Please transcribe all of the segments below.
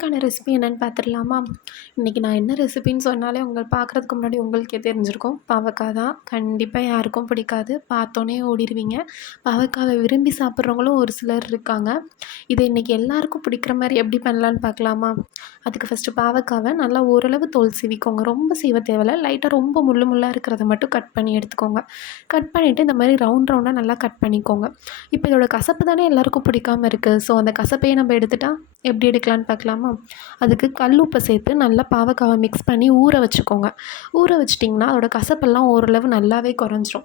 இன்றைக்கான ரெசிபி என்னென்னு பார்த்துடலாமா? இன்றைக்கி நான் என்ன ரெசிபின்னு சொன்னாலே பார்க்குறதுக்கு முன்னாடி உங்களுக்கே தெரிஞ்சிருக்கும். பாவக்காய் தான். கண்டிப்பாக யாருக்கும் பிடிக்காது. பார்த்தோன்னே ஓடிடுவீங்க. பாவக்காவை விரும்பி சாப்பிட்றவங்களும் ஒரு சிலர் இருக்காங்க. இதை இன்றைக்கி எல்லாருக்கும் பிடிக்கிற மாதிரி எப்படி பண்ணலான்னு பார்க்கலாமா? அதுக்கு ஃபஸ்ட்டு பாவக்காவை நல்லா ஓரளவு தோல் சீவிக்கோங்க. ரொம்ப சீவ தேவையில்ல. லைட்டாக ரொம்ப முள்ளாக இருக்கிறத மட்டும் கட் பண்ணி எடுத்துக்கோங்க. கட் பண்ணிவிட்டு இந்த மாதிரி ரவுண்டாக நல்லா கட் பண்ணிக்கோங்க. இப்போ இதோட கசப்பு தானே எல்லாருக்கும் பிடிக்காம இருக்குது. ஸோ அந்த கசப்பையே நம்ம எடுத்துட்டா எப்படி எடுக்கலான்னு பார்க்கலாமா? அதுக்கு கல் உப்பை சேர்த்து நல்லா பாவக்காவை மிக்ஸ் பண்ணி ஊற வச்சுக்கோங்க. ஊற வச்சிட்டிங்கன்னா அதோட கசப்பெல்லாம் ஓரளவு நல்லாவே குறைஞ்சிரும்.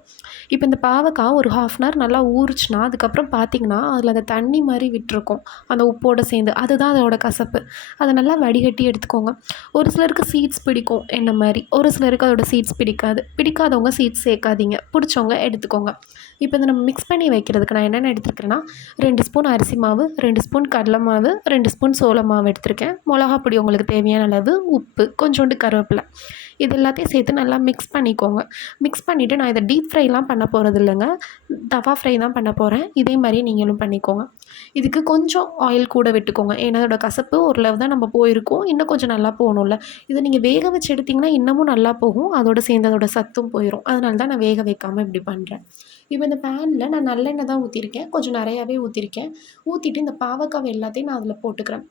இப்போ இந்த பாவக்காய் ஒரு 1/2 அன் ஹவர் நல்லா ஊறுச்சுன்னா அதுக்கப்புறம் பார்த்திங்கன்னா அதில் அந்த தண்ணி மாதிரி விட்டுருக்கும் அந்த உப்போடு சேர்ந்து. அதுதான் அதோட கசப்பு. அதை நல்லா வடிகட்டி எடுத்துக்கோங்க. ஒரு சிலருக்கு சீட்ஸ் பிடிக்கும் என்ன மாதிரி, ஒரு சிலருக்கு அதோட சீட்ஸ் பிடிக்காது. பிடிக்காதவங்க சீட்ஸ் சேர்க்காதீங்க, பிடிச்சவங்க எடுத்துக்கோங்க. இப்போ இதை நம்ம மிக்ஸ் பண்ணி வைக்கிறதுக்கு நான் என்னென்ன எடுத்துருக்கிறேன்னா 2 ஸ்பூன் அரிசி மாவு, 2 ஸ்பூன் கடலை மாவு, 2 ஸ்பூன் சோள மாவு எடுத்திருக்கேன். மிளகா பொடி உங்களுக்கு தேவையான அளவு, உப்பு, கொஞ்சோண்டு கருவேப்பிலை, இது எல்லாத்தையும் சேர்த்து நல்லா மிக்ஸ் பண்ணிக்கோங்க. மிக்ஸ் பண்ணிவிட்டு நான் இதை டீப் ஃப்ரைலாம் பண்ண போகிறது இல்லைங்க, தவா ஃப்ரை தான் பண்ண போகிறேன். இதே மாதிரியே நீங்களும் பண்ணிக்கோங்க. இதுக்கு கொஞ்சம் ஆயில் கூட விட்டுக்கோங்க. ஏன்னா அதோட கசப்பு ஓரளவு தான் நம்ம போயிருக்கோம், இன்னும் கொஞ்சம் நல்லா போகணும்ல. இதை நீங்கள் வேக வச்சு எடுத்திங்கன்னா இன்னமும் நல்லா போகும். அதோட சேர்ந்து அதோட சத்தும் போயிடும். அதனால தான் நான் வேக வைக்காமல் இப்படி பண்ணுறேன். இப்போ இந்த பேனில் நான் நல்லெண்ணெய் தான் ஊற்றிருக்கேன். கொஞ்சம் நிறையாவே ஊற்றிருக்கேன். ஊற்றிட்டு இந்த பாவக்காய் எல்லாத்தையும் நான் அதில் போட்டுக்கிறேன்.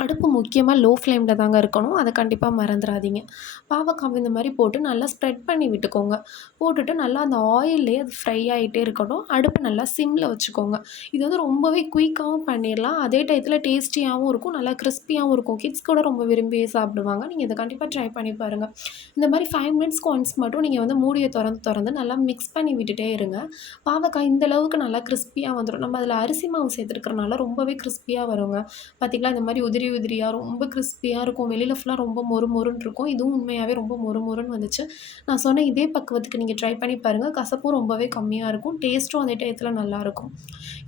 அடுப்பு முக்கியமாக லோ ஃப்ளேமில் தாங்க இருக்கணும். அதை கண்டிப்பாக மறந்துடாதீங்க. பாவக்காய் இந்த மாதிரி போட்டு நல்லா ஸ்ப்ரெட் பண்ணி விட்டுக்கோங்க. போட்டுட்டு நல்லா அந்த ஆயில்லே அது ஃப்ரை ஆகிட்டே இருக்கட்டும். அடுப்பு நல்லா சிம்மில் வச்சுக்கோங்க. இது வந்து ரொம்பவே குயிக்காகவும் பண்ணிடலாம். அதே டயத்தில் டேஸ்டியாகவும் இருக்கும், நல்லா கிறிஸ்பியாகவும் இருக்கும். கிட்ஸ் கூட ரொம்ப விரும்பி சாப்பிடுவாங்க. நீங்கள் இதை கண்டிப்பாக ட்ரை பண்ணி பாருங்கள். இந்த மாதிரி 5 மினிட்ஸ்க்கு ஒன்ஸ் மட்டும் நீங்கள் வந்து மூடியை திறந்து நல்லா மிக்ஸ் பண்ணி விட்டுட்டே இருங்க. பாவக்காய் இந்த அளவுக்கு நல்லா கிறிஸ்பியாக வந்துடும். நம்ம அதில் அரிசி மாவு சேர்த்துருக்கறனால ரொம்பவே கிறிஸ்பியாக வருங்க. பார்த்திங்களா, இந்த மாதிரி உதிரியாக ரொம்ப கிறிஸ்பியாக இருக்கும். வெளியில் ஃபுல்லாக ரொம்ப மொறுன்னு இருக்கும். இதுவும் உண்மையாகவே ரொம்ப மொறுன்னு வந்துச்சு. நான் சொன்ன இதே பக்குவத்துக்கு நீங்கள் ட்ரை பண்ணி பாருங்கள். கசப்பும் ரொம்பவே கம்மியாக இருக்கும். டேஸ்ட்டும் அதே டயத்தில் நல்லாயிருக்கும்.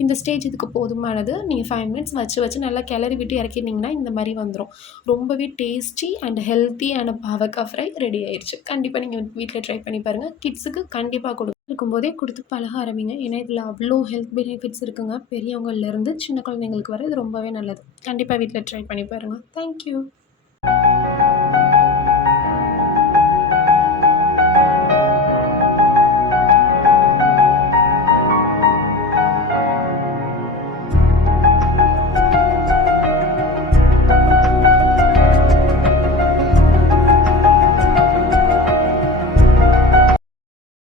இந்த ஸ்டேஜ் இதுக்கு போதுமானது. நீங்கள் 5 மினிட்ஸ் வச்சு நல்லா கிளறி விட்டு இறக்கிட்டிங்கன்னா இந்த மாதிரி வந்துடும். ரொம்பவே டேஸ்டி அண்ட் ஹெல்த்தியான பாவக்காய் ஃப்ரை ரெடி ஆயிடுச்சு. கண்டிப்பாக நீங்கள் வீட்டில் ட்ரை பண்ணி பாருங்கள். கிட்ஸுக்கு கண்டிப்பாக இருக்கும்போதே கொடுத்து பழக ஆரம்பிங்க. ஏன்னா இதில் அவ்வளோ ஹெல்த் பெனிஃபிட்ஸ் இருக்குங்க. பெரியவங்கள்லேருந்து சின்ன குழந்தைங்களுக்கு வர இது ரொம்பவே நல்லது. கண்டிப்பாக வீட்டில் ட்ரை பண்ணி பாருங்கள். தேங்க்யூ.